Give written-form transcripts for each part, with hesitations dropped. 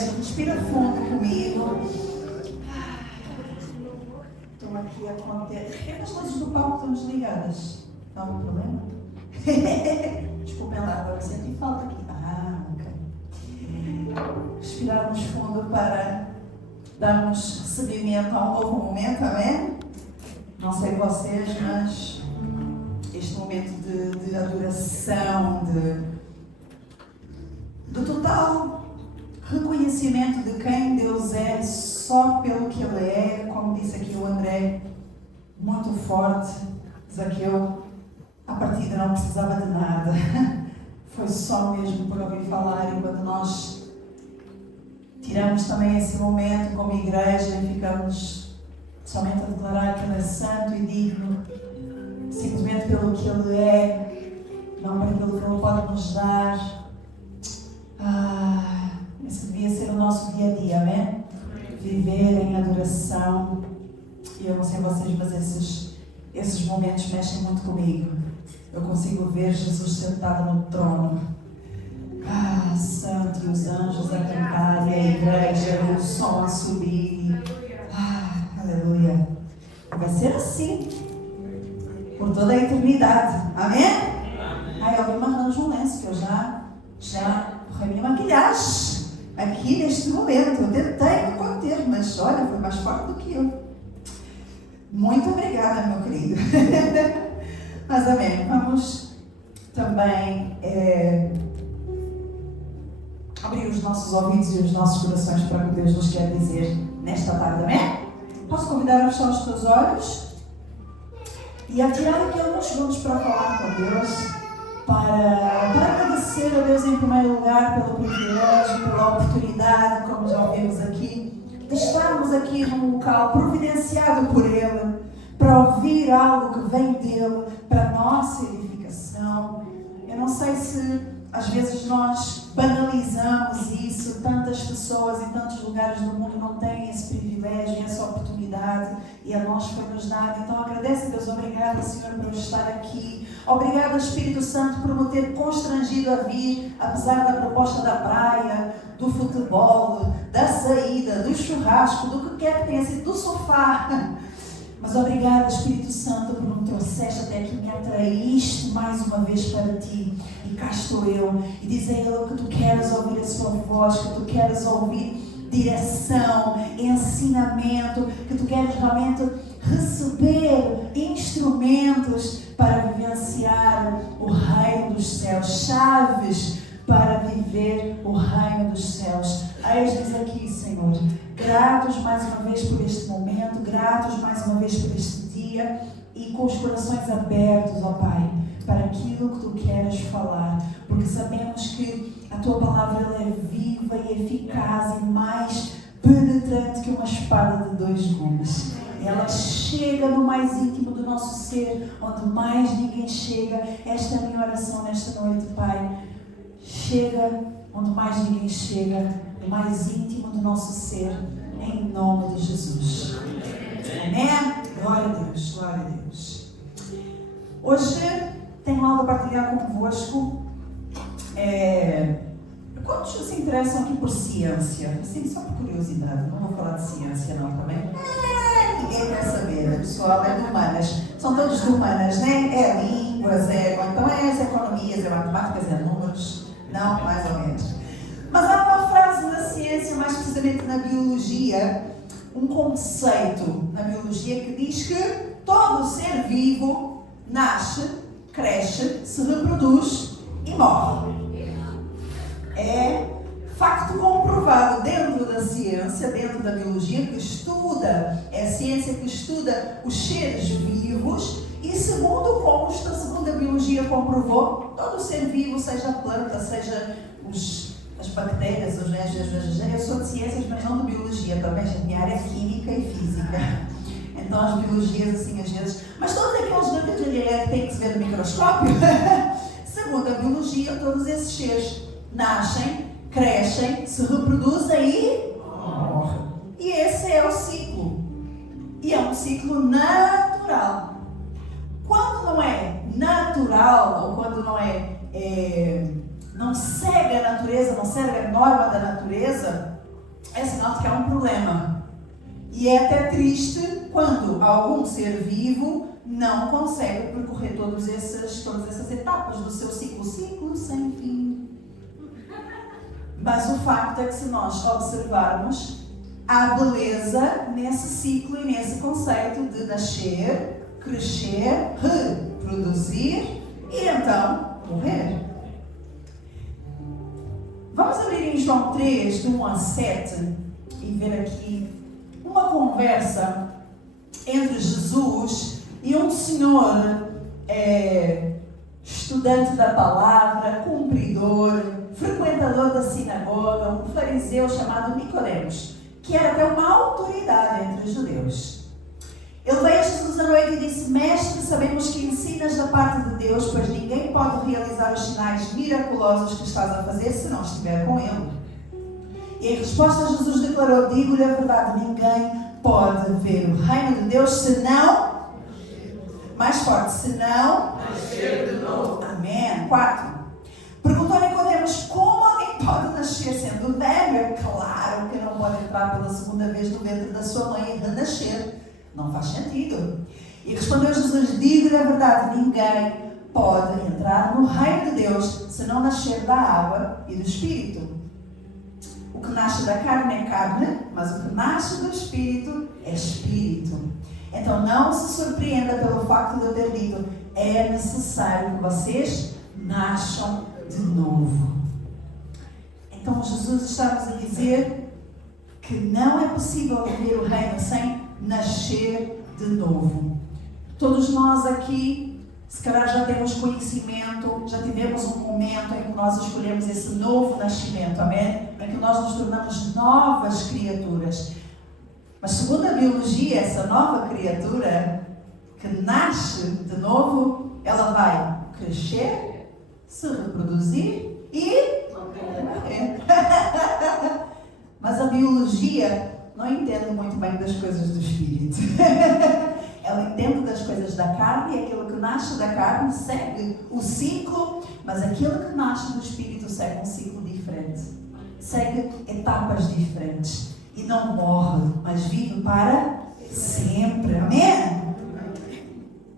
igreja, respira fundo comigo. Estou aqui a conter. As luzes do palco estão desligadas. Não há algum problema? Desculpem lá, agora senti falta aqui. Ok. Respirarmos fundo para darmos recebimento a um novo momento, amém? Não sei vocês, mas este momento de adoração, do total reconhecimento de quem Deus é, só pelo que Ele é, como disse aqui o André, muito forte. Zaqueu, à partida não precisava de nada, foi só mesmo por ouvir falar, e quando nós tiramos também esse momento como igreja e ficamos somente a declarar que Ele é santo e digno, simplesmente pelo que Ele é, não para aquilo que Ele pode nos dar. Esse devia ser o nosso dia a dia, amém? Viver em adoração. E eu não sei vocês, mas esses momentos mexem muito comigo. Eu consigo ver Jesus sentado no trono. Santo, e os anjos a cantar, e a igreja, o som a subir. Aleluia. Vai ser assim por toda a eternidade, amém? Alguém me arranja um lenço que eu já borrei minha maquilhagem aqui neste momento. Eu tentei me conter, mas olha, foi mais forte do que eu. Muito obrigada, meu querido. Mas amém, vamos também abrir os nossos ouvidos e os nossos corações para o que Deus nos quer dizer nesta tarde, amém? Posso convidar a fechar os teus olhos e a tirar aqui alguns segundos para falar com Deus, para agradecer a Deus em primeiro lugar pelo privilégio, pela oportunidade, como já ouvimos aqui, de estarmos aqui num local providenciado por Ele, para ouvir algo que vem dEle, para a nossa edificação. Eu não sei se às vezes nós banalizamos isso, tantas pessoas em tantos lugares do mundo não têm esse privilégio, essa oportunidade, e a nós foi-nos dado. Então agradece a Deus, obrigada Senhor por eu estar aqui, obrigada Espírito Santo por me ter constrangido a vir, apesar da proposta da praia, do futebol, da saída, do churrasco, do que quer que tenha sido, do sofá. Mas obrigada, Espírito Santo, por me trouxeste até aqui, me atraíste mais uma vez para ti. E cá estou eu. E diz a Ele que tu queres ouvir a sua voz, que tu queres ouvir direção, ensinamento, que tu queres realmente receber instrumentos para vivenciar o reino dos céus, chaves para viver o reino dos céus. Eis-nos aqui, Senhor, gratos mais uma vez por este momento, gratos mais uma vez por este dia, e com os corações abertos, ó Pai, para aquilo que tu queres falar, porque sabemos que a tua palavra ela é viva e eficaz e mais penetrante que uma espada de 2 gumes. Ela chega no mais íntimo do nosso ser, onde mais ninguém chega. Esta é a minha oração nesta noite, Pai. Chega onde mais ninguém chega, no mais íntimo do nosso ser, em nome de Jesus. Amém? Glória a Deus, glória a Deus. Hoje tenho algo a partilhar convosco. Quantos se interessam aqui por ciência? Assim, só por curiosidade, não vou falar de ciência não, também. Ninguém quer saber, o pessoal é de humanas. São todos de humanas, né? É línguas, então é as economias, é matemáticas, é números. Não, mais ou menos. Mas há uma frase na ciência, mais precisamente na biologia, um conceito na biologia que diz que todo ser vivo nasce, cresce, se reproduz e morre. É facto comprovado dentro da ciência, dentro da biologia, que estuda, é a ciência que estuda os seres vivos, e segundo consta, segundo a biologia comprovou, todo ser vivo, seja a planta, seja as bactérias, os eu sou de ciências, mas não de biologia, também a minha área é química e física. Então as biologias, assim, às vezes, mas todos aqueles núcleos que têm que se ver no microscópio, segundo a biologia, todos esses seres nascem, crescem, se reproduzem e morrem. E esse é o ciclo. E é um ciclo natural. Quando não é natural, ou quando não segue a natureza, não segue a norma da natureza, é sinal de que há um problema. E é até triste quando algum ser vivo não consegue percorrer todas essas etapas do seu ciclo sem fim. Mas o facto é que se nós observarmos, há beleza nesse ciclo e nesse conceito de nascer, crescer, reproduzir e então morrer. Vamos abrir em João 3, de 1 a 7 e ver aqui uma conversa entre Jesus e um senhor estudante da palavra, cumpridor, frequentador da sinagoga, um fariseu chamado Nicodemos, que era até uma autoridade entre os judeus. Ele veio a Jesus à noite e disse: Mestre, sabemos que ensinas da parte de Deus, pois ninguém pode realizar os sinais miraculosos que estás a fazer se não estiver com Ele. E em resposta Jesus declarou: Digo-lhe a verdade, ninguém pode ver o reino de Deus senão, mais forte, senão nascer de novo. Amém. 4. Perguntou Nicodemos: como alguém pode nascer sendo velho? É claro que não pode entrar pela segunda vez no ventre da sua mãe e renascer. Não faz sentido. E respondeu Jesus: digo-lhe a verdade, ninguém pode entrar no reino de Deus se não nascer da água e do Espírito. O que nasce da carne é carne, mas o que nasce do Espírito é Espírito. Então não se surpreenda pelo facto de eu ter dito: é necessário que vocês nasçam de novo. Então Jesus está-nos a dizer que não é possível viver o reino sem nascer de novo. Todos nós aqui, se calhar já temos conhecimento, já tivemos um momento em que nós escolhemos esse novo nascimento, amém? Em que nós nos tornamos novas criaturas. Mas segundo a biologia, essa nova criatura que nasce de novo, ela vai crescer, se reproduzir e morrer. Mas a biologia não entende muito bem das coisas do espírito. Ela entende das coisas da carne, e aquilo que nasce da carne segue o ciclo, mas aquilo que nasce do espírito segue um ciclo diferente. Segue etapas diferentes. E não morre, mas vive para sempre. Amém?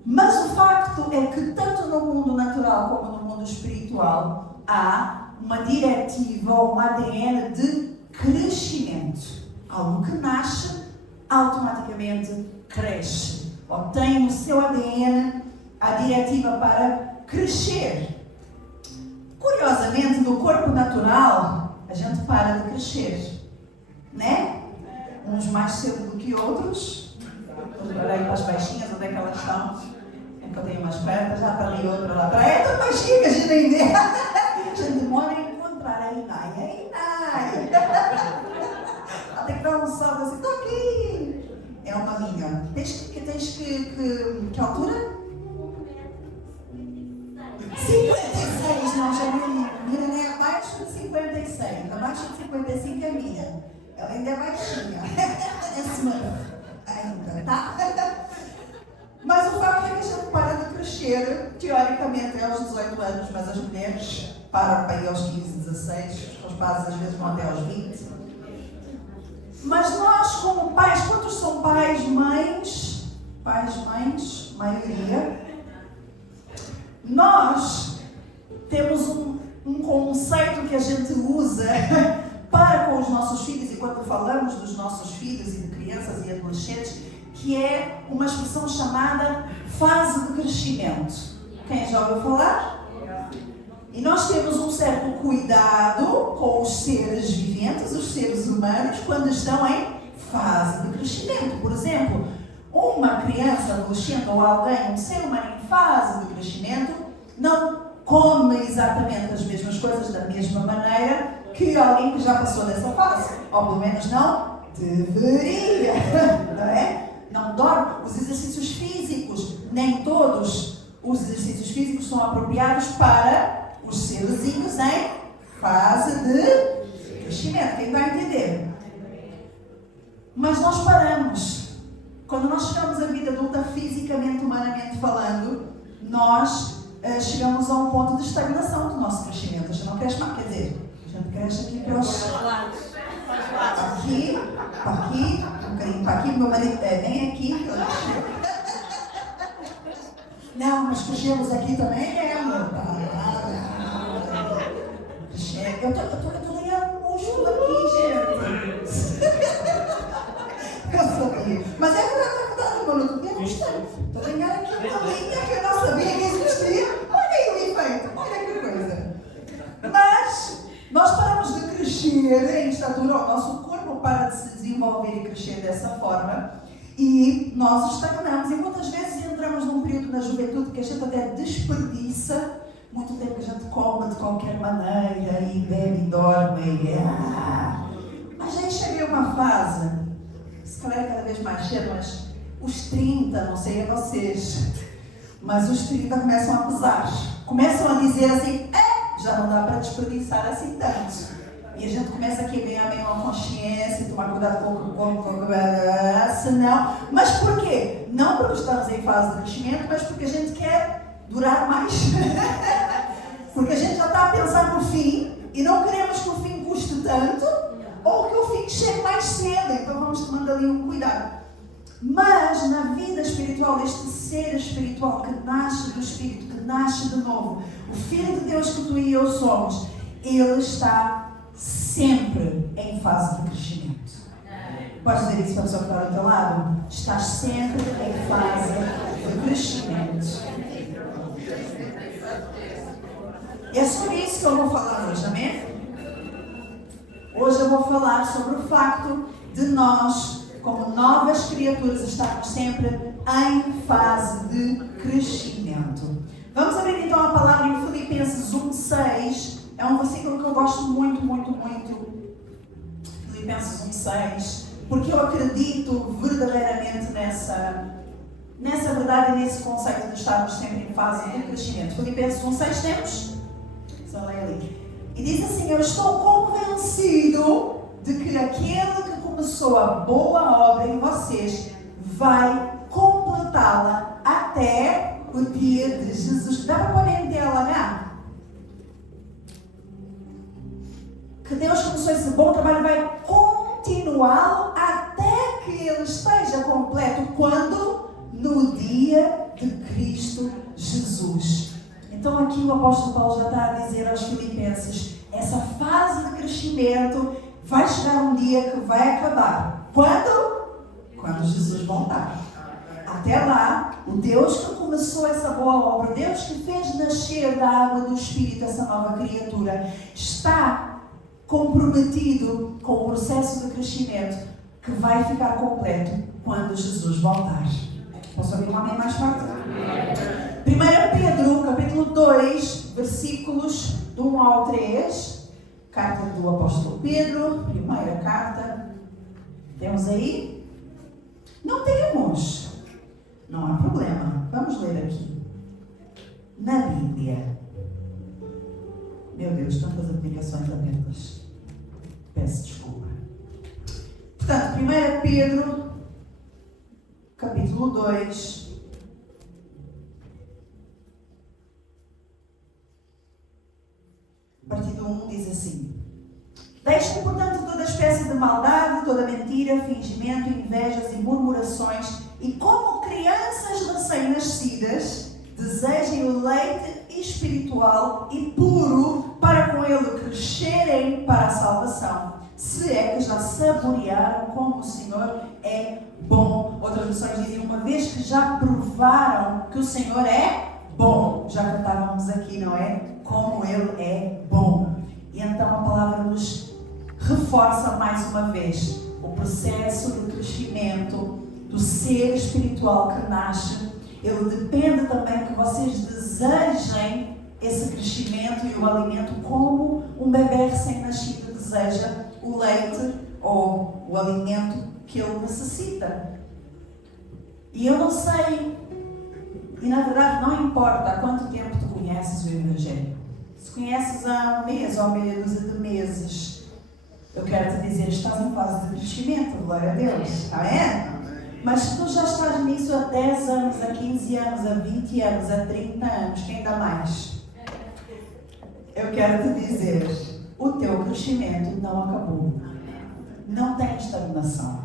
Mas o facto é que tanto no mundo natural como no mundo espiritual há uma diretiva ou um ADN de crescimento. Algo que nasce, automaticamente cresce. Ou tem no seu ADN a diretiva para crescer. Curiosamente, no corpo natural, a gente para de crescer. Né? Uns mais cedo do que outros. Olha aí para as baixinhas, onde é que elas estão? É que eu tenho umas pernas, já está ali outra lá para é tão baixinha que a gente nem vê. A gente demora em encontrar a Inai. Ela tem que dar um salto assim, estou aqui. É uma minha. Tens que altura? 56, não, já minha é abaixo de 56. Abaixo de 55 é minha. Ela ainda é baixinha. Ainda, tá? Mas o facto é que a gente para de crescer, teoricamente, aos 18 anos, mas as mulheres param para ir aos 15, 16, os rapazes às vezes vão até aos 20. Mas nós, como pais, quantos são pais, mães? Pais, mães, maioria. Nós temos um conceito que a gente usa para com os nossos filhos, e quando falamos dos nossos filhos e de crianças e adolescentes, que é uma expressão chamada fase de crescimento. Quem já ouviu falar? E nós temos um certo cuidado com os seres viventes, os seres humanos, quando estão em fase de crescimento. Por exemplo, uma criança, adolescente ou alguém, um ser humano em fase de crescimento, não come exatamente as mesmas coisas da mesma maneira que alguém que já passou dessa fase. Ou pelo menos não deveria, não é? Não dorme. Os exercícios físicos, nem todos os exercícios físicos são apropriados para os serzinhos em fase de crescimento. Quem vai entender? Mas nós paramos. Quando nós chegamos à vida adulta, fisicamente, humanamente falando, nós chegamos a um ponto de estagnação do nosso crescimento. A gente não cresce mais, quer dizer, a gente cresce aqui para os... Aqui para aqui, um bocadinho para aqui, meu marido bem aqui. Não, mas crescemos aqui também amor. Eu estou ganhando um músculo aqui, gente. Eu sabia. Mas é verdade, mano. Eu gostei. Estou ganhando aqui uma linha que eu não sabia que existia. Olha aí o efeito. Olha que coisa. Mas nós paramos de crescer em estatura, o nosso corpo para de se desenvolver e crescer dessa forma. E nós estagnamos. E muitas vezes entramos num período na juventude que a gente até desperdiça muito tempo, que a gente come de qualquer maneira e bebe e dorme. Mas aí chega uma fase, se calhar é cada vez mais cedo, mas os 30, não sei a vocês, mas os 30 começam a pesar. Começam a dizer assim, já não dá para desperdiçar assim tanto. E a gente começa aqui a ganhar meio uma consciência, tomar cuidado com senão. Mas porquê? Não porque estamos em fase de crescimento, mas porque a gente quer durar mais. Porque a gente já está a pensar no fim e não queremos que o fim custe tanto ou que o fim chegue mais cedo. Então vamos tomando ali um cuidado. Mas na vida espiritual, este ser espiritual que nasce do Espírito, que nasce de novo, o Filho de Deus que tu e eu somos, ele está sempre em fase de crescimento. Podes dizer isso para a pessoa que está do teu lado? Estás sempre em fase de crescimento. É sobre isso que eu vou falar hoje, amém? Hoje eu vou falar sobre o facto de nós, como novas criaturas, estarmos sempre em fase de crescimento. Vamos abrir então a palavra em Filipenses 1:6. É um versículo que eu gosto muito, muito, muito. Filipenses 1:6. Porque eu acredito verdadeiramente nessa verdade e nesse conceito de estarmos sempre em fase de crescimento. Filipenses 1:6 temos? Só leia ali. E diz assim: eu estou convencido de que aquele que começou a boa obra em vocês vai completá-la até o dia de Jesus. Dá para pôr em TLH? Que Deus começou esse bom trabalho e vai continuá-lo até que ele esteja completo. Quando? No dia de Cristo Jesus. Então aqui o apóstolo Paulo já está a dizer aos filipenses, essa fase de crescimento vai chegar um dia que vai acabar. Quando? Quando Jesus voltar. Até lá, o Deus que começou essa boa obra, o Deus que fez nascer da água do Espírito essa nova criatura, está comprometido com o processo de crescimento que vai ficar completo quando Jesus voltar. Posso ouvir um amém mais forte? 1 Pedro, capítulo 2, versículos do 1 ao 3. Carta do apóstolo Pedro, primeira carta. Temos aí? Não temos. Não há problema. Vamos ler aqui. Na Bíblia. Meu Deus, tantas aplicações abertas. Peço desculpa. Portanto, 1 Pedro, capítulo 2. A partir do 1 diz assim: deixem, portanto, toda espécie de maldade, toda mentira, fingimento, invejas e murmurações, e como crianças recém-nascidas, desejem o leite espiritual e puro, para com ele crescerem para a salvação, se é que já saborearam como o Senhor é bom. Outras versões dizem, uma vez que já provaram que o Senhor é bom. Já cantávamos aqui, não é? Como ele é bom. E então a palavra nos reforça mais uma vez o processo de crescimento do ser espiritual que nasce. Ele depende também que vocês desejem esse crescimento e o alimento como um bebê recém-nascido deseja o leite ou o alimento que ele necessita. E eu não sei, e na verdade não importa há quanto tempo tu conheces o Evangelho. Se conheces há um mês ou meia dúzia de meses, eu quero te dizer, estás em fase de crescimento, glória a Deus, amém? Mas se tu já estás nisso há 10 anos, há 15 anos, há 20 anos, há 30 anos, quem dá mais? Eu quero te dizer, o teu crescimento não acabou. Não tem estagnado. estagnação.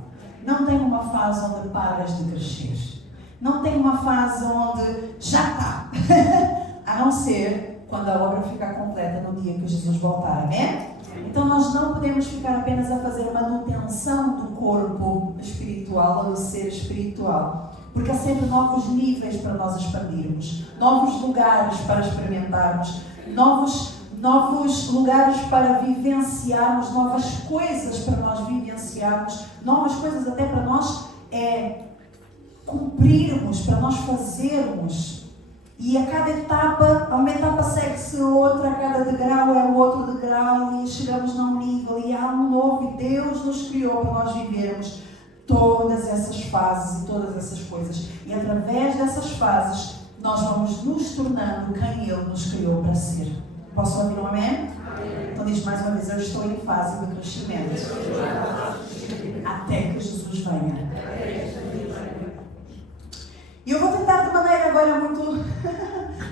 Não tem uma fase onde paras de crescer. Não tem uma fase onde já está. A não ser quando a obra ficar completa no dia que Jesus voltar. Amém? Então nós não podemos ficar apenas a fazer manutenção do corpo espiritual ou do ser espiritual. Porque há sempre novos níveis para nós expandirmos, novos lugares para experimentarmos, novos lugares para vivenciarmos, novas coisas para nós vivenciarmos, novas coisas até para nós cumprirmos, para nós fazermos. E a cada etapa, uma etapa segue-se outra, a cada degrau é outro degrau e chegamos a um nível e há um novo e Deus nos criou para nós vivermos todas essas fases e todas essas coisas. E através dessas fases nós vamos nos tornando quem Ele nos criou para ser. Posso ouvir um amém? Então diz mais uma vez, eu estou em fase de crescimento. Até que Jesus venha. E eu vou tentar de maneira agora muito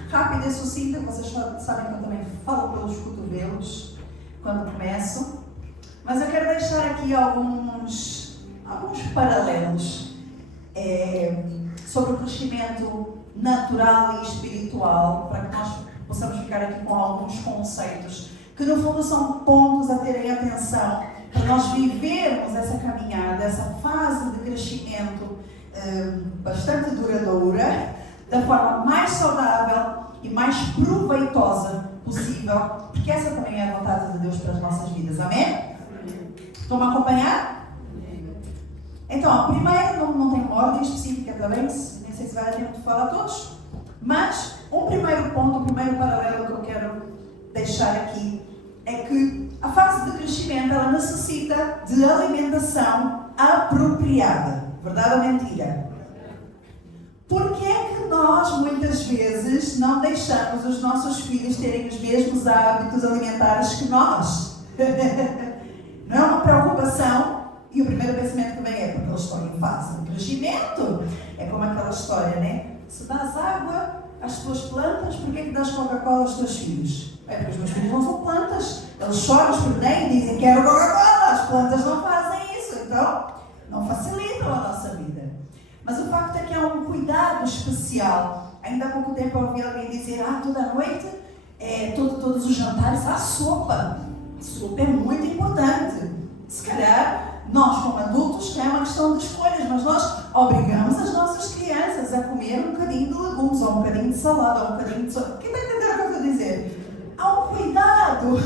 rápida e sucinta. Vocês sabem que eu também falo pelos cotovelos quando começo. Mas eu quero deixar aqui alguns paralelos sobre o crescimento natural e espiritual, para que nós possamos ficar aqui com alguns conceitos que no fundo são pontos a terem atenção para nós vivermos essa caminhada, essa fase de crescimento bastante duradoura, da forma mais saudável e mais proveitosa possível, porque essa também é a vontade de Deus para as nossas vidas. Amém? Estão-me a acompanhar? Então, primeiro, não tem uma ordem específica também, nem sei se vai dar tempo de falar a todos, mas um primeiro ponto, um primeiro paralelo que eu quero deixar aqui é que a fase de crescimento ela necessita de alimentação apropriada. Verdade ou mentira? Porque é que nós muitas vezes não deixamos os nossos filhos terem os mesmos hábitos alimentares que nós? Não é uma preocupação? E o primeiro pensamento que vem é porque eles estão em fase de crescimento. É como aquela história, né? Se dás água às tuas plantas, por que é que dás Coca-Cola aos teus filhos? É porque os meus filhos não são plantas. Eles choram, esperneiam e dizem quero Coca-Cola. As plantas não fazem isso. Então, não facilitam a nossa vida. Mas o facto é que há um cuidado especial. Ainda há pouco tempo eu ouvi alguém dizer toda a noite, todos os jantares, há sopa. A sopa é muito importante. Se calhar, nós como adultos, é uma questão de escolhas, mas nós obrigamos as nossas crianças a comer um bocadinho de legumes, ou um bocadinho de salada, ou um bocadinho de sopa. Quem está a entender o que eu estou a dizer? Há um cuidado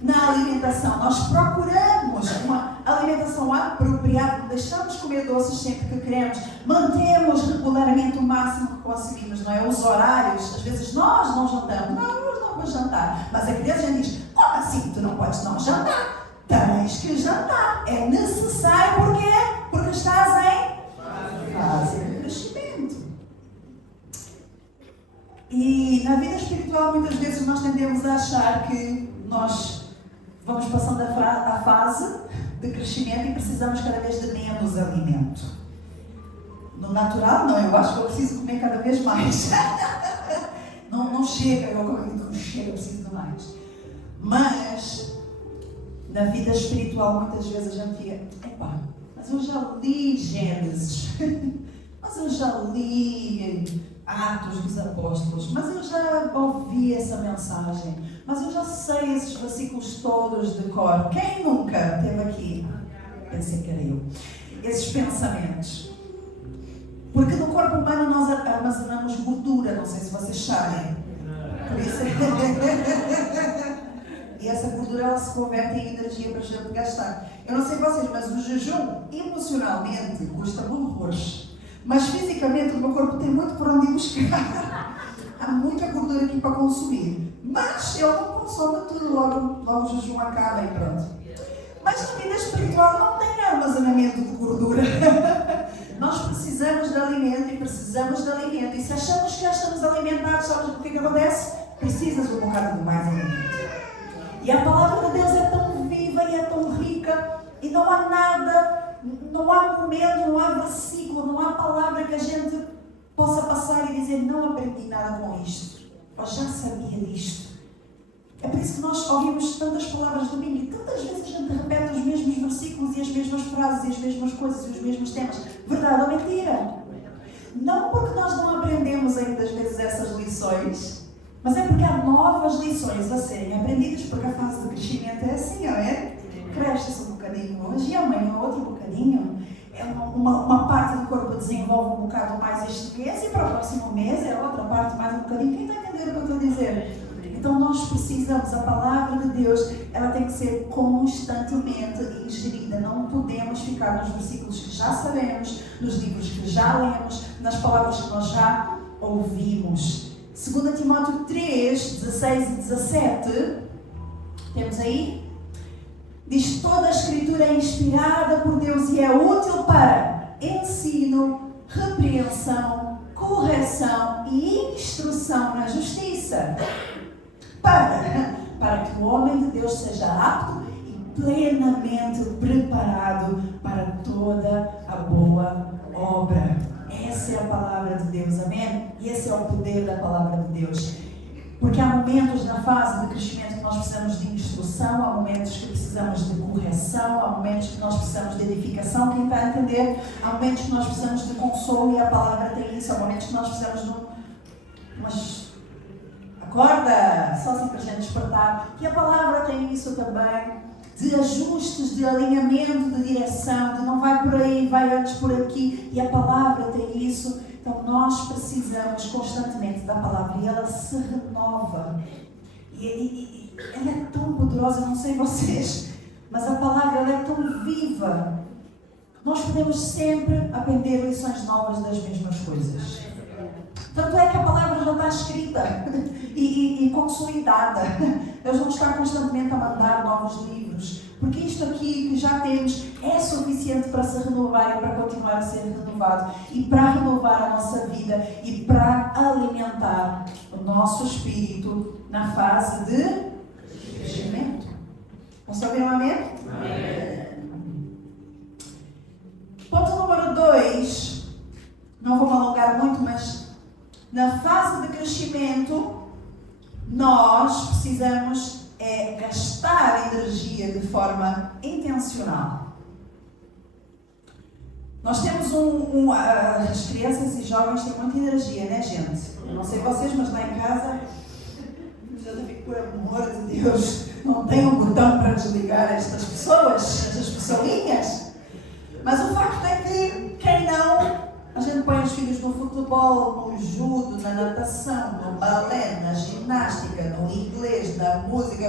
na alimentação. Nós procuramos uma alimentação apropriada, deixamos comer doces sempre que queremos, mantemos regularmente o máximo que conseguimos, não é? Os horários, às vezes nós não jantamos, não, hoje não vou jantar, mas a criança diz, como assim tu não podes não jantar? Tens que jantar, é necessário, porquê? Porque estás em fase de crescimento. E na vida espiritual muitas vezes nós tendemos a achar que nós vamos passando a fase de crescimento e precisamos cada vez de menos alimento. No natural, não, eu acho que eu preciso comer cada vez mais. Não chega, não chega, eu preciso de mais. Mas, na vida espiritual, muitas vezes a gente fica, mas eu já li Gênesis, mas eu já li Atos dos Apóstolos, mas eu já ouvi essa mensagem, mas eu já sei esses versículos todos de cor. Quem nunca teve aqui? Pensei que era eu. Esses pensamentos. Porque no corpo humano nós armazenamos gordura, não sei se vocês sabem. Por isso e essa gordura ela se converte em energia para a gente gastar. Eu não sei vocês, mas o jejum emocionalmente custa-me horrores. Mas fisicamente o meu corpo tem muito por onde ir buscar. Há muita gordura aqui para consumir. Mas eu não consumo tudo, logo o jejum acaba e pronto. Mas a vida espiritual não tem armazenamento de gordura. Nós precisamos de alimento e precisamos de alimento. E se achamos que já estamos alimentados, sabes o que é que acontece? Precisas de um bocado de mais alimento. E a palavra de Deus é tão viva e é tão rica. E não há nada, não há momento, não há versículo, não há palavra que a gente possa passar e dizer não aprendi nada com isto. Eu já sabia disto. É por isso que nós ouvimos tantas palavras do domingo e tantas vezes a gente repete os mesmos versículos e as mesmas frases, e as mesmas coisas, e os mesmos temas. Verdade ou mentira? Não porque nós não aprendemos ainda às vezes essas lições, mas é porque há novas lições a serem aprendidas, porque a fase de crescimento é assim, não é? Cresce-se um bocadinho hoje e amanhã outro bocadinho. É uma parte do corpo desenvolve um bocado mais este mês e para o próximo mês é outra parte mais um bocadinho. Quem está a entender o que eu estou a dizer? Então nós precisamos, a palavra de Deus, ela tem que ser constantemente ingerida. Não podemos ficar nos versículos que já sabemos, nos livros que já lemos, nas palavras que nós já ouvimos. 2 Timóteo 3, 16 e 17, temos aí? Diz: toda a Escritura é inspirada por Deus e é útil para ensino, repreensão, correção e instrução na justiça, para que o homem de Deus seja apto e plenamente preparado para toda a boa obra. Essa é a palavra de Deus, amém? E esse é o poder da palavra de Deus. Porque há momentos na fase de crescimento que nós precisamos de instrução, há momentos que precisamos de correção, há momentos que nós precisamos de edificação, quem está a entender? Há momentos que nós precisamos de consolo e a palavra tem isso, há momentos que nós precisamos de umas... Acorda! Só assim para a gente despertar. E a palavra tem isso também, de ajustes, de alinhamento, de direção, de não vai por aí, vai antes por aqui, e a palavra tem isso. Então nós precisamos constantemente da palavra e ela se renova. E ela é tão poderosa, não sei vocês, mas a palavra ela é tão viva. Nós podemos sempre aprender lições novas das mesmas coisas. Tanto é que a palavra já está escrita e consolidada. Deus não está constantemente a mandar novos livros. Porque isto aqui que já temos é suficiente para se renovar e para continuar a ser renovado. E para renovar a nossa vida e para alimentar o nosso espírito na fase de crescimento. Posso ouvir um amém? Amém. Ponto número 2. Não vou me alongar muito, mas na fase de crescimento nós precisamos gastar energia de forma intencional. Nós temos as crianças e jovens têm muita energia, né, gente? Eu não sei vocês, mas lá em casa eu fico, por amor de Deus, não tem um botão para desligar estas pessoas, estas pessoinhas. Mas o facto é que quem não, a gente põe os filhos no futebol, no judo, na natação, no balé, na ginástica, no inglês, na música.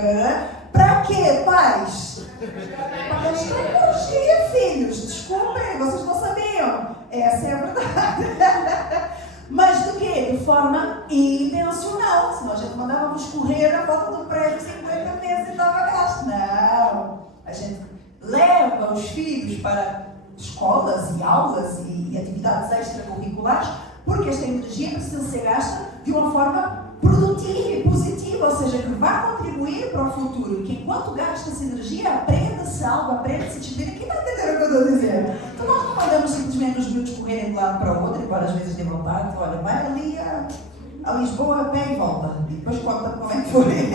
Para quê, pais? Para gastar energia, filhos. Desculpem, vocês não sabiam. Essa é a verdade. Mas do quê? De forma intencional. Senão a gente mandava-vos correr à volta do prédio 50 vezes e estava gasto. Não. A gente leva os filhos para escolas e aulas e atividades extracurriculares, porque esta energia precisa ser gasta de uma forma produtiva e positiva, ou seja, que vai contribuir para o futuro, que enquanto gasta essa energia, aprenda-se algo, aprenda-se disciplina. Quem vai entender o que eu estou a dizer? Então nós não podemos simplesmente os miúdos correrem de um lado para o outro, embora às vezes dê vontade, olha, vai ali a Lisboa a pé e volta, e depois conta como é que foi.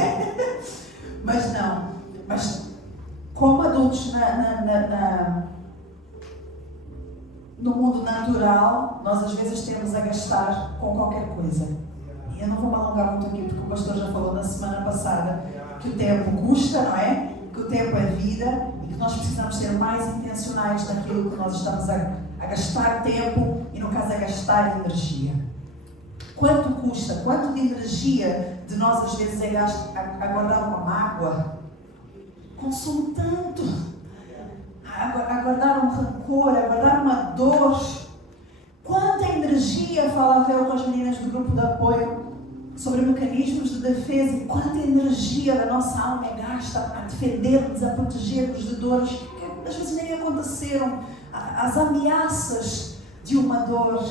Mas não, mas como adultos no mundo natural, nós às vezes temos a gastar com qualquer coisa. E eu não vou me alongar muito aqui, porque o pastor já falou na semana passada que o tempo custa, não é? Que o tempo é vida e que nós precisamos ser mais intencionais naquilo que nós estamos a gastar tempo e, no caso, a gastar energia. Quanto custa? Quanto de energia de nós às vezes é gasto a guardar uma mágoa? Consome tanto. A guardar um rancor, a guardar uma dor. Quanta energia, falava eu com as meninas do grupo de apoio sobre mecanismos de defesa, e quanta energia da nossa alma é gasta a defender-nos, a proteger-nos de dores que às vezes nem aconteceram, as ameaças de uma dor.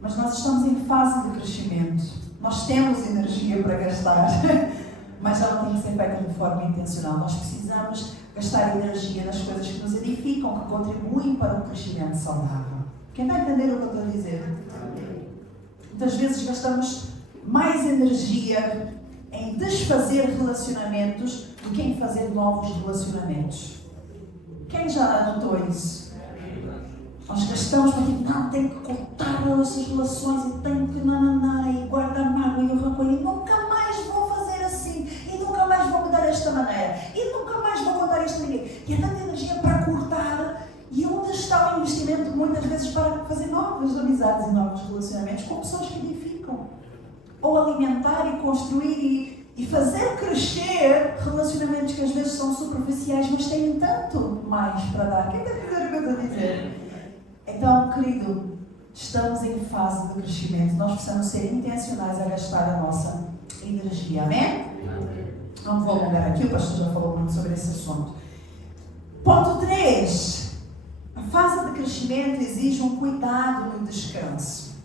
Mas nós estamos em fase de crescimento, nós temos energia para gastar, mas ela tem que ser feita de forma intencional. Nós precisamos gastar energia nas coisas que nos edificam, que contribuem para o crescimento saudável. Quem vai entender o que eu estou a dizer? Muitas vezes gastamos mais energia em desfazer relacionamentos do que em fazer novos relacionamentos. Quem já notou isso? Nós gastamos para tipo, não, tenho que cortar essas relações e tenho que nananá e guardar mágoa e o rancor e nunca mais vou fazer assim e nunca mais vou mudar desta maneira e nunca mais vou contar isto a ninguém. E é tanta energia para cortar e onde está o investimento muitas vezes para fazer novas amizades e novos relacionamentos com pessoas que edificam? Ou alimentar e construir e fazer crescer relacionamentos que às vezes são superficiais, mas têm tanto mais para dar. Quem está a dizer o que eu estou a dizer? Então, querido, estamos em fase de crescimento. Nós precisamos ser intencionais a gastar a nossa energia. Amém? Não vou alongar aqui, o pastor já falou muito sobre esse assunto. Ponto 3. A fase de crescimento exige um cuidado no descanso.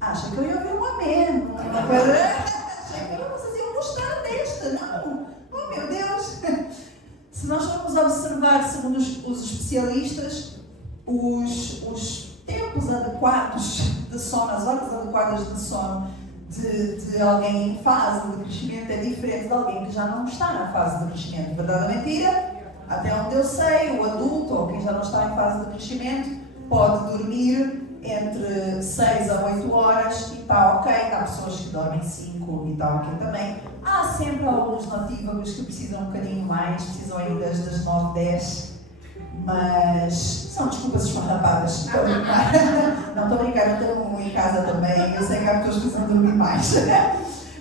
Acha que eu ia ouvir um amém? Achei que vocês iam gostar desta. Não. Oh, meu Deus. Se nós formos observar, segundo os especialistas, os tempos adequados de sono, as horas adequadas de sono de alguém em fase de crescimento é diferente de alguém que já não está na fase de crescimento. Verdade ou mentira? Até onde eu sei, o adulto ou quem já não está em fase de crescimento pode dormir entre 6 a 8 horas e está ok. Há pessoas que dormem 5 e está ok também. Há sempre alguns notívagos que precisam um bocadinho mais, precisam ainda das 9, 10. Mas são desculpas esfarrapadas. Estou a brincar. Não estou a brincar, eu tenho um em casa também. Eu sei que há pessoas que precisam dormir mais.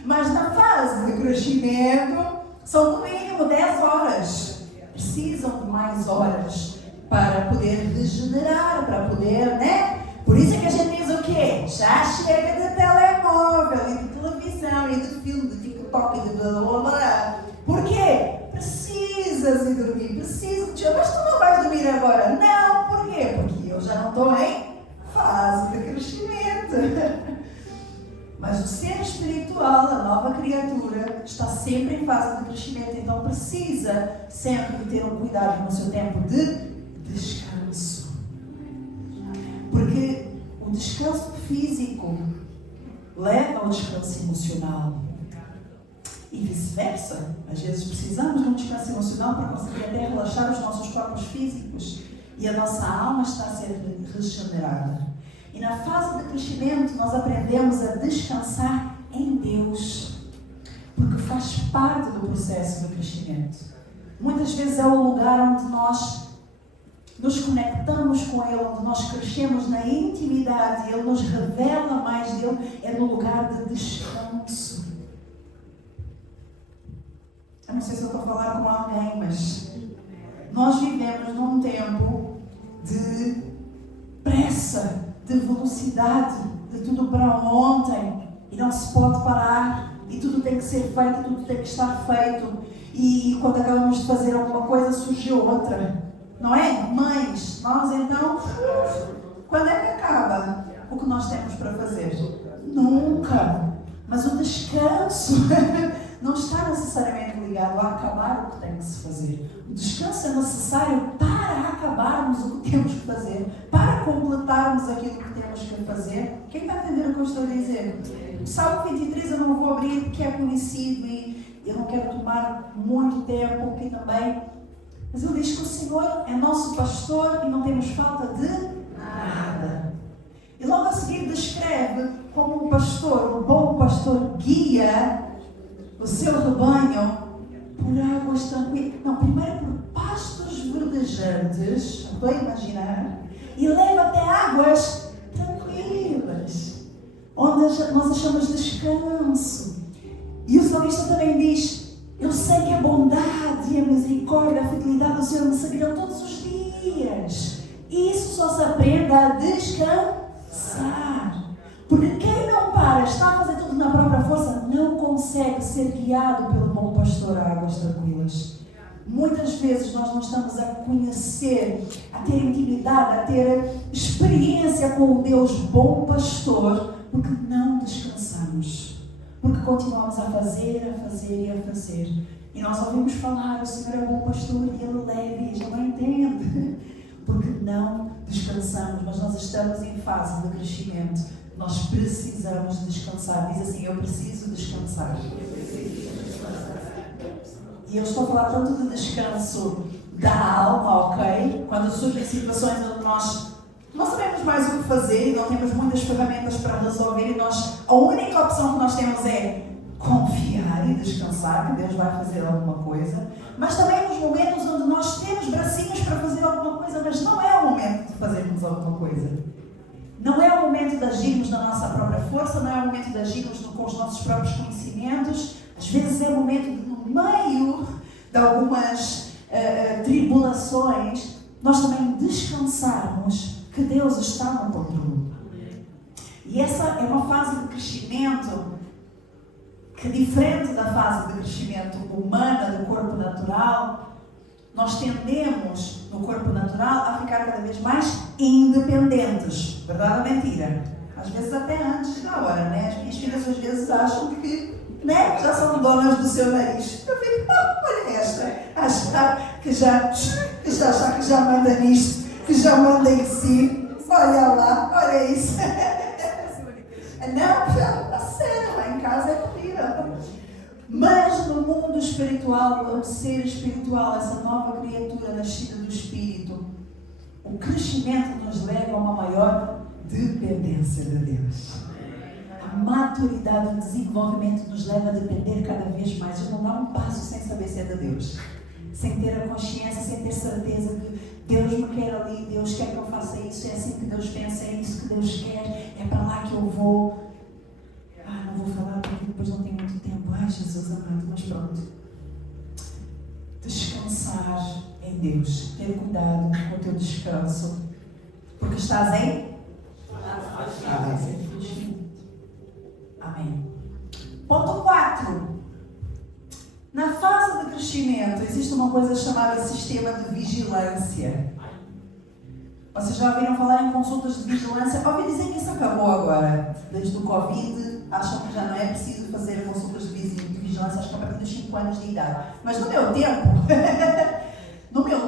Mas na fase de crescimento, são no mínimo 10 horas. Precisam de mais horas para poder regenerar, para poder, né? Por isso é que a gente diz o quê? Já chega de telemóvel e de televisão e de filme, de TikTok e de blá blá blá. Por quê? Precisas ir dormir, preciso de... Mas tu não vais dormir agora? Não, por quê? Porque eu já não estou em fase de crescimento. Mas o ser espiritual, a nova criatura, está sempre em fase de crescimento, então precisa sempre ter um cuidado no seu tempo de descanso. Porque o descanso físico leva ao descanso emocional. E vice-versa. Às vezes precisamos de um descanso emocional para conseguir até relaxar os nossos corpos físicos. E a nossa alma está a ser regenerada. E na fase de crescimento nós aprendemos a descansar em Deus. Porque faz parte do processo de crescimento. Muitas vezes é o lugar onde nós nos conectamos com Ele, onde nós crescemos na intimidade e Ele nos revela mais dele, é no lugar de descanso. Eu não sei se eu estou a falar com alguém, mas nós vivemos num tempo de pressa, de velocidade, de tudo para ontem, e não se pode parar, e tudo tem que ser feito, e tudo tem que estar feito, e quando acabamos de fazer alguma coisa surgiu outra, não é? Mas nós então, quando é que acaba o que nós temos para fazer? Nunca. Mas o descanso não está necessariamente ligado a acabar o que tem que se fazer. O descanso é necessário para acabarmos o que temos que fazer, para completarmos aquilo que temos que fazer. Quem vai entender o que eu estou a dizer? O Salmo 23 eu não vou abrir porque é conhecido e eu não quero tomar muito tempo aqui também. Mas ele diz que o Senhor é nosso pastor e não temos falta de nada. E logo a seguir descreve como um pastor, um bom pastor, guia o seu rebanho por águas tranquilas. Não, primeiro por pastos verdejantes, estou a imaginar, e leva até águas tranquilas, onde nós achamos descanso. E o salmista também diz: eu sei que a bondade e a misericórdia, a fidelidade do Senhor me seguirão todos os dias. E isso só se aprende a descansar. Porque quem não para, está a fazer tudo na própria força, não consegue ser guiado pelo bom pastor a águas tranquilas. Muitas vezes nós não estamos a conhecer, a ter intimidade, a ter experiência com o Deus bom pastor, porque não descansamos. Porque continuamos a fazer e a fazer. E nós ouvimos falar, o Senhor é bom pastor e Ele leva e a gente não entende. Porque não descansamos, mas nós estamos em fase de crescimento. Nós precisamos descansar. Diz assim: eu preciso descansar. E eu estou a falar tanto de descanso da alma, ok? Quando surgem situações onde nós não sabemos mais o que fazer e não temos muitas ferramentas para resolver e a única opção que nós temos é confiar e descansar que Deus vai fazer alguma coisa, mas também nos momentos onde nós temos bracinhos para fazer alguma coisa, mas não é o momento de fazermos alguma coisa. Não é o momento de agirmos na nossa própria força, não é o momento de agirmos com os nossos próprios conhecimentos. Às vezes é o momento de, no meio de algumas tribulações, nós também descansarmos que Deus está no controle. E essa é uma fase de crescimento que, diferente da fase de crescimento humana do corpo natural, nós tendemos, no corpo natural, a ficar cada vez mais independentes. Verdade ou mentira? Às vezes até antes da hora, né? As minhas filhas às vezes acham que, né, já são donas do seu nariz. Eu fico, olha esta, achar que já manda nisto, que já manda em si. Olha lá, olha isso. Não, a sério, lá em casa é comida. Mas no mundo espiritual, o ser espiritual, essa nova criatura nascida do Espírito, o crescimento nos leva a uma maior dependência de Deus. A maturidade, o desenvolvimento nos leva a depender cada vez mais. Eu não dá um passo sem saber se é de Deus. Sem ter a consciência, sem ter certeza que Deus me quer ali, Deus quer que eu faça isso, é assim que Deus pensa, é isso que Deus quer, é para lá que eu vou. Não vou falar porque depois não tenho muito tempo. Ai, Jesus amado, mas pronto. Descansar em Deus. Ter cuidado com o teu descanso. Porque estás em? Amém. Ponto 4. Na fase de crescimento existe uma coisa chamada sistema de vigilância. Vocês já ouviram falar em consultas de vigilância? Ouvi dizer que isso acabou agora. Desde o Covid, acham que já não é preciso fazer consultas de vigilância, acho que a partir dos 5 anos de idade. Mas no meu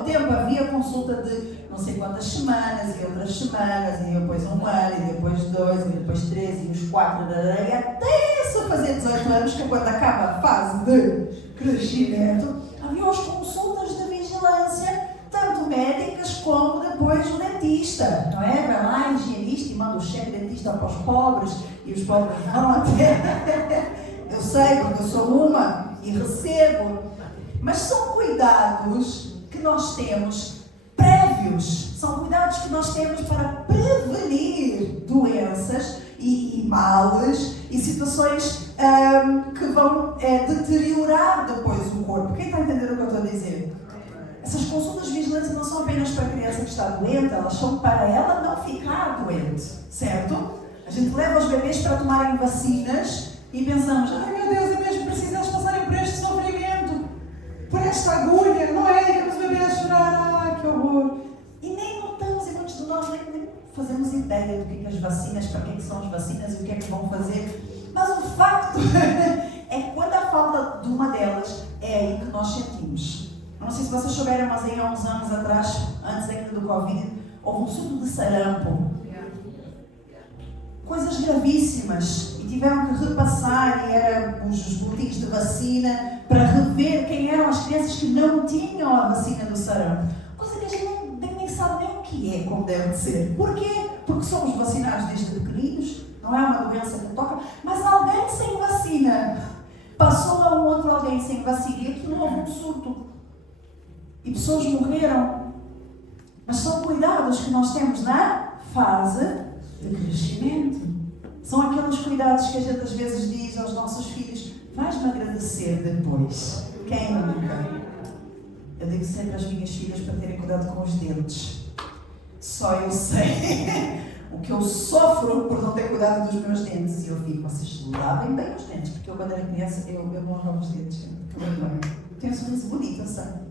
tempo havia consulta de não sei quantas semanas, e outras semanas, e depois 1 ano, e depois 2, e depois 3, e os 4, e até se fazer 18 anos, que é quando acaba a fase de crescimento, havia as consultas de vigilância, tanto médicas como depois o dentista, não é? Vai lá, higienista, e manda o cheque dentista para os pobres, e os pobres vão até. Eu sei, porque eu sou uma e recebo. Mas são cuidados que nós temos prévios, são cuidados que nós temos para prevenir doenças e males e situações que vão deteriorar depois o corpo. Quem está a entender o que eu estou a dizer? Essas consultas de vigilância não são apenas para a criança que está doente, elas são para ela não ficar doente, certo? A gente leva os bebês para tomarem vacinas e pensamos, ai meu Deus, é mesmo preciso eles passarem por este sofrimento, por esta agulha, não é? E os bebês a chorar, que horror. E nem notamos, e muitos de nós nem fazemos ideia do que é as vacinas, para que são as vacinas e o que é que vão fazer. Mas o facto é que quando há falta de uma delas, é aí que nós sentimos. Não sei se vocês souberam, mas aí há uns anos atrás, antes ainda do Covid, houve um surto de sarampo. Coisas gravíssimas. E tiveram que repassar, e eram os boletins de vacina, para rever quem eram as crianças que não tinham a vacina do sarampo. Coisa que a gente nem sabe nem o que é, como deve de ser. Porquê? Porque somos vacinados desde pequeninos, não é uma doença que toca, mas alguém sem vacina passou a um outro alguém sem vacina e aquilo houve um surto. E pessoas morreram. Mas são cuidados que nós temos na fase de crescimento. São aqueles cuidados que a gente às vezes diz aos nossos filhos, vais-me agradecer depois. Quem nunca? Eu digo sempre às minhas filhas para terem cuidado com os dentes. Só eu sei o que eu sofro por não ter cuidado dos meus dentes. E eu fico, vocês lavem bem os dentes, porque eu quando era criança, eu não lavava os dentes. Eu tenho um sorriso bonito, eu sei.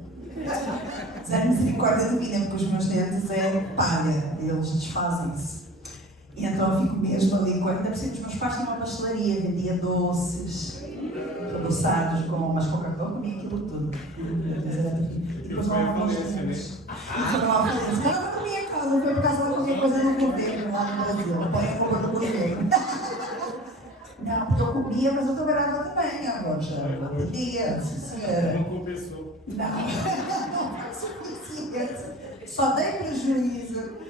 Zero misericórdia divina, porque os meus dentes é palha, eles desfazem-se. E então eu fico mesmo ali, ainda por cima os meus pais tinham uma pastelaria, vendia doces, adoçados com umas Coca-Cola, comia aquilo tudo. E depois não lavava os dentes. Foi uma falência. Mas eu não comia em casa, foi por causa de qualquer coisa no governo lá no Brasil. Eu ponho a culpa do governo. Não, porque eu comia, mas eu estou grávida também agora, já dia, sim senhora. Não compensou. Não, não é suficiente. Só dei prejuízo.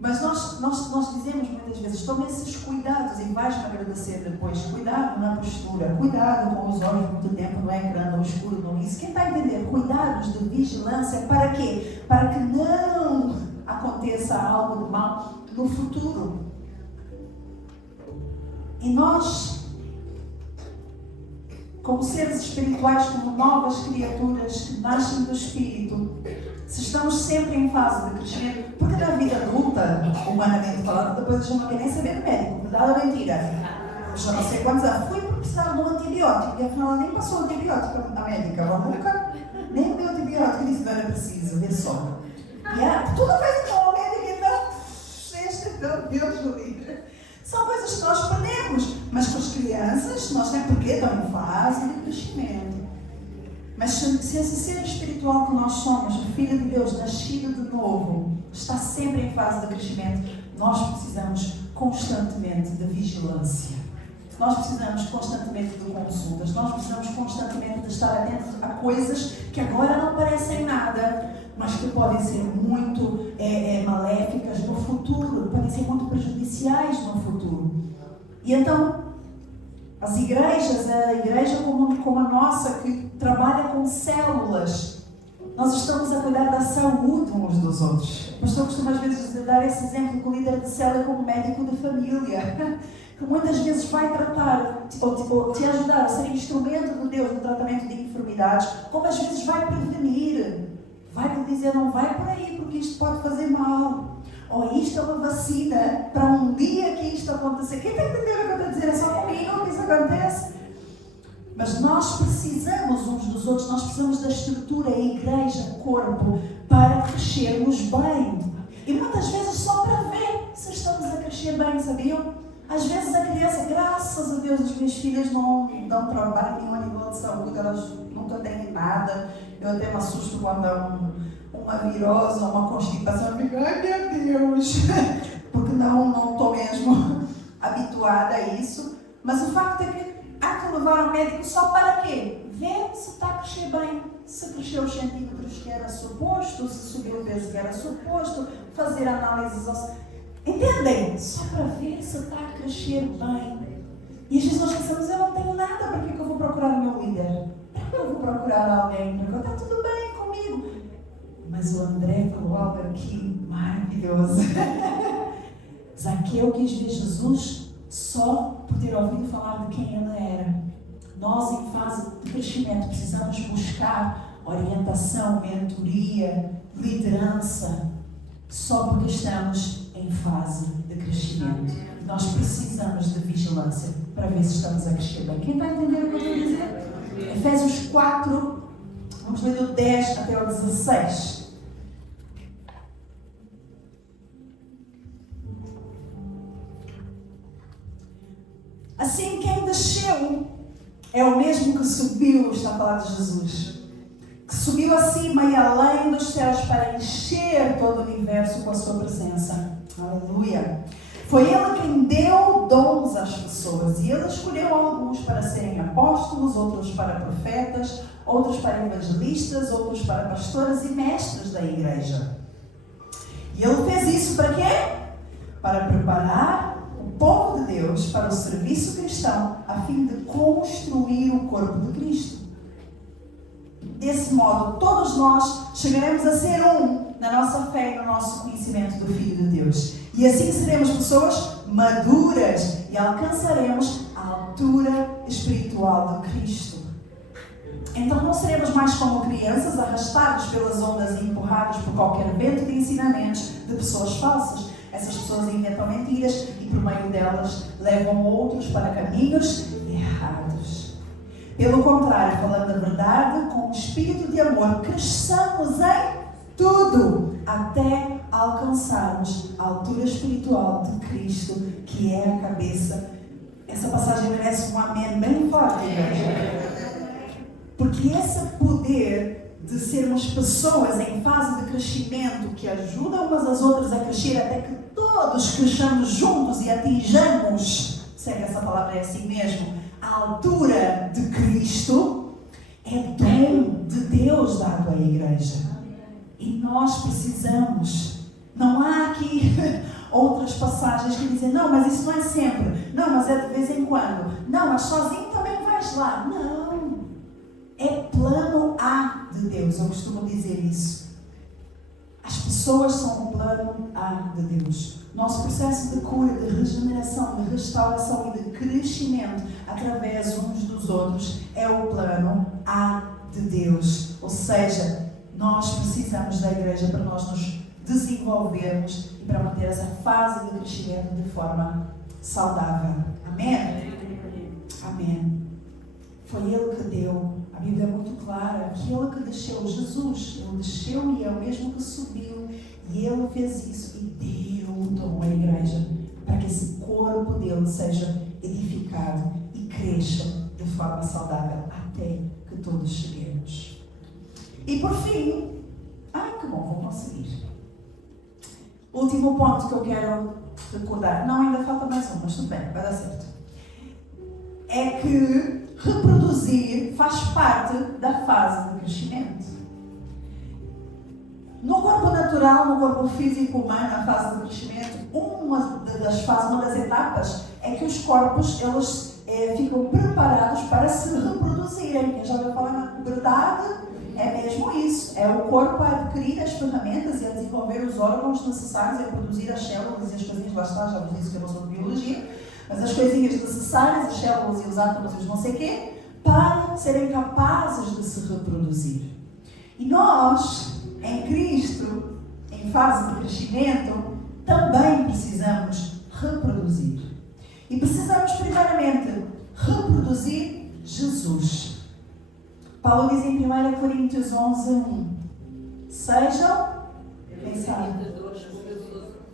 Mas nós dizemos muitas vezes, tome esses cuidados e vais-me agradecer depois. Cuidado na postura, cuidado com os olhos muito tempo no ecrã, no escuro, no isso. Quem está a entender? Cuidados de vigilância, para quê? Para que não aconteça algo de mal no futuro. E nós, como seres espirituais, como novas criaturas que nascem do Espírito, se estamos sempre em fase de crescimento, porque na vida adulta, humanamente falando, depois eu já não quero nem saber do médico, verdade ou mentira? Eu já não sei quantos anos, fui porque precisava de um antibiótico, e afinal nem passou o antibiótico à médica, ela nunca, nem o meu antibiótico disse que não era preciso, vê só. Tudo faz igual ao médico, então, Deus do livre. São coisas que nós perdemos, mas com as crianças, nós nem porque estão em fase de crescimento. Mas se esse ser espiritual que nós somos, o Filho de Deus, nascido de novo, está sempre em fase de crescimento, nós precisamos constantemente de vigilância. Nós precisamos constantemente de consultas. Nós precisamos constantemente de estar atentos a coisas que agora não parecem nada, mas que podem ser muito maléficas no futuro, podem ser muito prejudiciais no futuro. E então, as igrejas, a igreja como a nossa, que trabalha com células, nós estamos a cuidar da saúde uns dos outros. O pastor costuma às vezes dar esse exemplo que o líder de célula como médico de família, que muitas vezes vai tratar, ou te ajudar a ser instrumento de Deus no tratamento de enfermidades, como às vezes vai prevenir, vai te dizer, não vai por aí porque isto pode fazer mal. Ou isto é uma vacina para um dia que isto acontecer. Quem está a entender o que eu estou a dizer? É só comigo que isso acontece. Mas nós precisamos uns dos outros, nós precisamos da estrutura, a igreja, corpo, para crescermos bem. E muitas vezes só para ver se estamos a crescer bem, sabiam? Às vezes a criança, graças a Deus, as minhas filhas não dão trabalho nenhum a nível de saúde, elas nunca têm nada. Eu até me assusto quando há uma virose ou uma constipação, eu fico, ai meu Deus, porque não estou mesmo habituada a isso. Mas o facto é que há que levar ao médico só para quê? Ver se está a crescer bem, se cresceu os centímetros que era suposto, se subiu o peso que era suposto, fazer análises. Entendem? Só para ver se está a crescer bem. E às vezes nós pensamos, eu não tenho nada, para que eu vou procurar o meu líder? Para que eu vou procurar alguém? Porque está tudo bem comigo. Mas o André falou algo aqui maravilhoso. Zaqueu quis ver Jesus só por ter ouvido falar de quem ele era. Nós, em fase de crescimento, precisamos buscar orientação, mentoria, liderança, só porque estamos em fase de crescimento. Nós precisamos de vigilância para ver se estamos a crescer bem. Quem está a entender o que eu estou a dizer? Efésios 4, vamos ler do 10 até o 16. Assim, quem desceu é o mesmo que subiu, está a falar de Jesus, que subiu acima e além dos céus para encher todo o universo com a sua presença. Aleluia! Foi Ele quem deu dons às pessoas, e Ele escolheu alguns para serem apóstolos, outros para profetas, outros para evangelistas, outros para pastores e mestres da igreja. E Ele fez isso para quê? Para preparar o povo de Deus para o serviço cristão, a fim de construir o corpo de Cristo. Desse modo, todos nós chegaremos a ser um na nossa fé e no nosso conhecimento do Filho de Deus. E assim seremos pessoas maduras e alcançaremos a altura espiritual de Cristo. Então não seremos mais como crianças, arrastados pelas ondas e empurrados por qualquer vento de ensinamentos de pessoas falsas. Essas pessoas inventam mentiras e por meio delas levam outros para caminhos errados. Pelo contrário, falando a verdade, com o espírito de amor, cresçamos em tudo, até alcançarmos a altura espiritual de Cristo, que é a cabeça. Essa passagem merece um amém bem forte, igreja. Porque esse poder de sermos pessoas em fase de crescimento, que ajudam umas às outras a crescer, até que todos cresçamos juntos e atinjamos, sei que essa palavra é assim mesmo, a altura de Cristo. É dom de Deus dado à igreja. E nós precisamos. Não há aqui outras passagens que dizem, não, mas isso não é sempre. Não, mas é de vez em quando. Não, mas sozinho também vais lá. Não. É plano A de Deus. Eu costumo dizer isso. As pessoas são o plano A de Deus. Nosso processo de cura, de regeneração, de restauração e de crescimento através uns dos outros é o plano A de Deus. Ou seja, nós precisamos da igreja para nós nos desenvolvermos e para manter essa fase de crescimento de forma saudável. Amém? Amém. Foi Ele que deu. A Bíblia é muito clara. Aquele que desceu, Jesus, Ele desceu e é o mesmo que subiu. E Ele fez isso e deu o dom à igreja para que esse corpo dele seja edificado e cresça de forma saudável até que todos cheguemos. E por fim, que bom, vou conseguir. Último ponto que eu quero recordar. Não, ainda falta mais um, mas tudo bem, vai dar certo. É que reproduzir faz parte da fase de crescimento. No corpo natural, no corpo físico humano, a fase de crescimento, uma das etapas é que os corpos eles ficam preparados para se reproduzirem. Quem já ouviu falar na puberdade, é mesmo isso. É o corpo a adquirir as ferramentas e a desenvolver os órgãos necessários a produzir as células e as coisinhas, lá está, já vos disse que eu não sou de biologia, mas as coisinhas necessárias, as células e os átomos e os não sei o quê, para serem capazes de se reproduzir. E nós, em Cristo, em fase de crescimento, também precisamos reproduzir. E precisamos, primeiramente, reproduzir Jesus. Paulo diz em 1 Coríntios 11:1: sejam, quem sabe,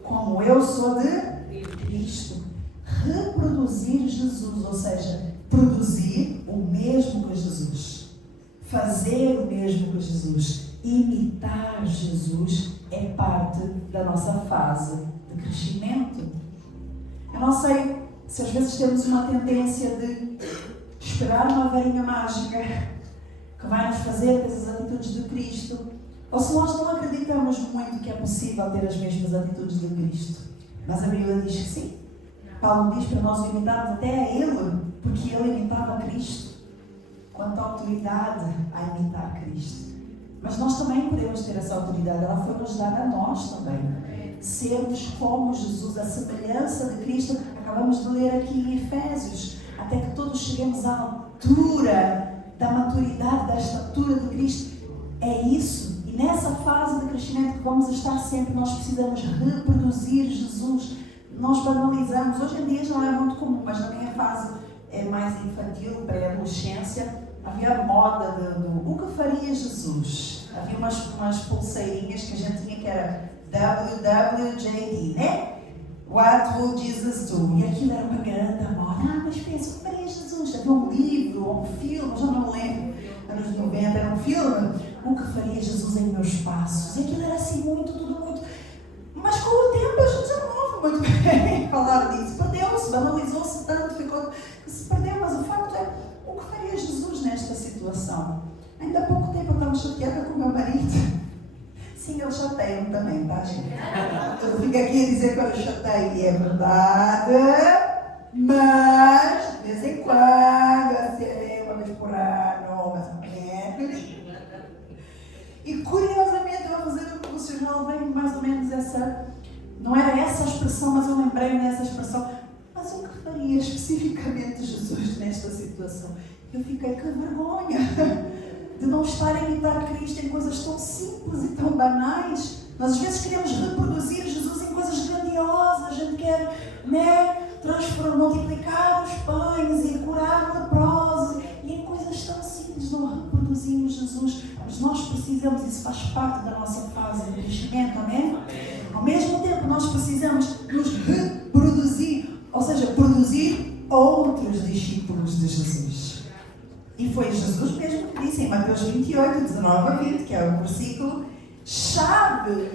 como eu sou de Cristo. Reproduzir Jesus, ou seja, produzir o mesmo que Jesus. Fazer o mesmo que Jesus. Imitar Jesus é parte da nossa fase de crescimento. Eu não sei se às vezes temos uma tendência de esperar uma varinha mágica que vai nos fazer ter as atitudes de Cristo, ou se nós não acreditamos muito que é possível ter as mesmas atitudes de Cristo. Mas a Bíblia diz que sim. Paulo diz para nós imitarmos até a Ele, porque Ele imitava Cristo. Quanta autoridade a imitar Cristo. Mas nós também podemos ter essa autoridade, ela foi nos dada a nós também. Sermos como Jesus, a semelhança de Cristo. Acabamos de ler aqui em Efésios, até que todos cheguemos à altura da maturidade, da estatura de Cristo. É isso. E nessa fase de crescimento que vamos estar sempre, nós precisamos reproduzir Jesus. Nós banalizamos, hoje em dia já não é muito comum, mas na minha fase mais infantil, pré-adolescência, havia a moda do o que faria Jesus. Havia umas pulseirinhas que a gente tinha que era WWJD, né? What would Jesus do? E aquilo era uma grande moda. Mas pensa, o que faria Jesus? Havia um livro ou um filme, já não me lembro, anos 90, era um filme, o que faria Jesus em meus passos. E aquilo era assim tudo muito. Mas com o tempo a gente já não ouve muito bem falar disso. Perdeu-se, banalizou-se tanto, se perdeu, mas o facto é, o que faria Jesus nesta situação? Ainda há pouco tempo eu estava chateada com o meu marido. Sim, eu chateio-me também, tá, gente? Eu fico aqui a dizer que eu chateio, e é verdade, mas de vez em quando, assim, uma vez por ano, mais ou menos. E curiosamente, eu vou fazer um devocional, veio mais ou menos essa, não era essa a expressão, mas eu lembrei-me dessa expressão. Mas o que faria especificamente Jesus nesta situação? Eu fiquei, que vergonha de não estar a imitar Cristo em coisas tão simples e tão banais. Nós às vezes queremos reproduzir Jesus em coisas grandiosas. A gente quer, transformar, multiplicar os pães e curar leprosos. E em coisas tão simples não reproduzimos Jesus. Mas nós precisamos, isso faz parte da nossa fase de crescimento, amém? Ao mesmo tempo, nós precisamos nos reproduzir, ou seja, produzir outros discípulos de Jesus. E foi Jesus mesmo que disse em Mateus 28, 19 a 20, que é o versículo chave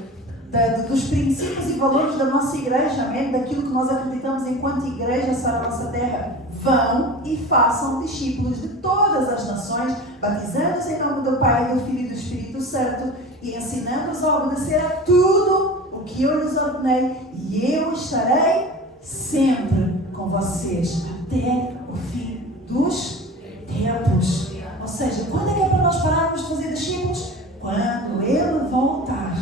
dos princípios e valores da nossa igreja, amém? Daquilo que nós acreditamos enquanto igreja Sara Nossa Terra. Vão e façam discípulos de todas as nações, batizando-os em nome do Pai, do Filho e do Espírito Santo, e ensinando-os a obedecer a tudo o que eu lhes ordenei, e eu estarei sempre com vocês até o fim dos tempos. Ou seja, quando é que é para nós pararmos de fazer discípulos? Quando Ele voltar.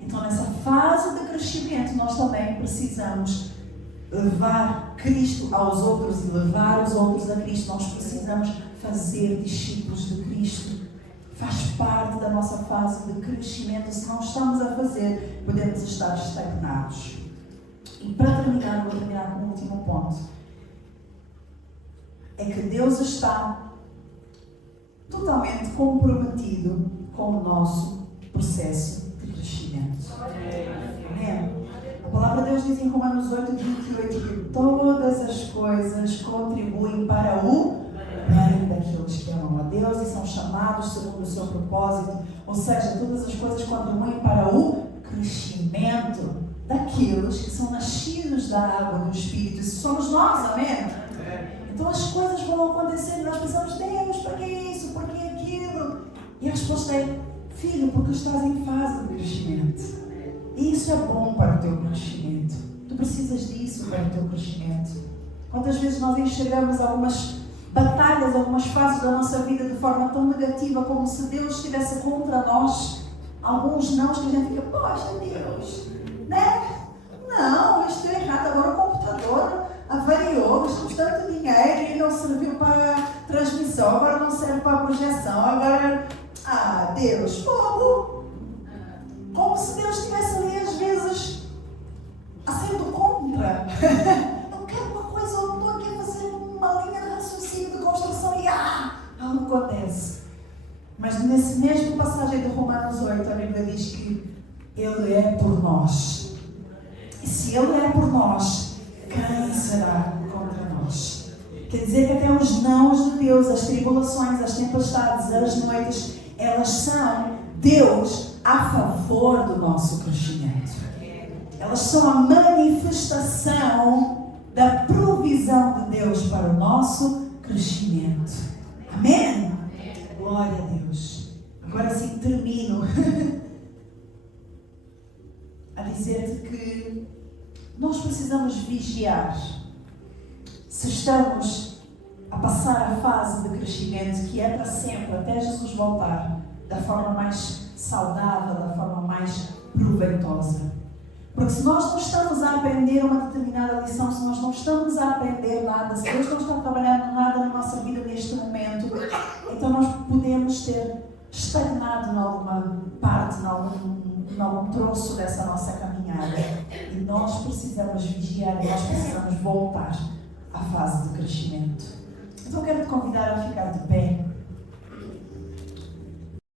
Então, nessa fase de crescimento, nós também precisamos levar Cristo aos outros e levar os outros a Cristo. Nós precisamos fazer discípulos de Cristo. Faz parte da nossa fase de crescimento. Se não estamos a fazer, podemos estar estagnados. E para terminar, vou terminar com um último ponto. É que Deus está totalmente comprometido com o nosso processo de crescimento. Amém? A palavra de Deus diz em Romanos 8, 28 que todas as coisas contribuem para o bem daqueles que amam a Deus e são chamados segundo o seu propósito. Ou seja, todas as coisas contribuem para o crescimento daqueles que são nascidos da água do Espírito. Isso somos nós, amém? Então as coisas vão acontecer e nós pensamos, Deus, para que isso? Para que aquilo? E a resposta é, filho, porque estás em fase de crescimento. E isso é bom para o teu crescimento. Tu precisas disso para o teu crescimento. Quantas vezes nós enxergamos algumas batalhas, algumas fases da nossa vida de forma tão negativa, como se Deus estivesse contra nós. Alguns nãos que a gente fica, poxa Deus, né? Não, isto é errado, agora o computador avariou, gastamos tanto dinheiro e não serviu para transmissão, agora não serve para projeção, agora, Deus, fogo! Como se Deus estivesse ali às vezes sendo contra. Eu quero uma coisa, eu estou aqui a fazer uma linha de raciocínio de construção e algo acontece. Mas nesse mesmo passagem de Romanos 8, a Bíblia diz que Ele é por nós. E se Ele é por nós, quem será contra nós? Quer dizer que até os nãos de Deus, as tribulações, as tempestades, as noites, elas são Deus a favor do nosso crescimento. Elas são a manifestação da provisão de Deus para o nosso crescimento. Amém? Glória a Deus. Agora sim termino a dizer-te que nós precisamos vigiar se estamos a passar a fase de crescimento que é para sempre, até Jesus voltar, da forma mais saudável, da forma mais proveitosa. Porque se nós não estamos a aprender uma determinada lição, se nós não estamos a aprender nada, se Deus não está trabalhando nada na nossa vida neste momento, então nós podemos ter estagnado em alguma parte, em algum troço dessa nossa caminhada. E nós precisamos vigiar, e nós precisamos voltar à fase de crescimento. Então quero te convidar a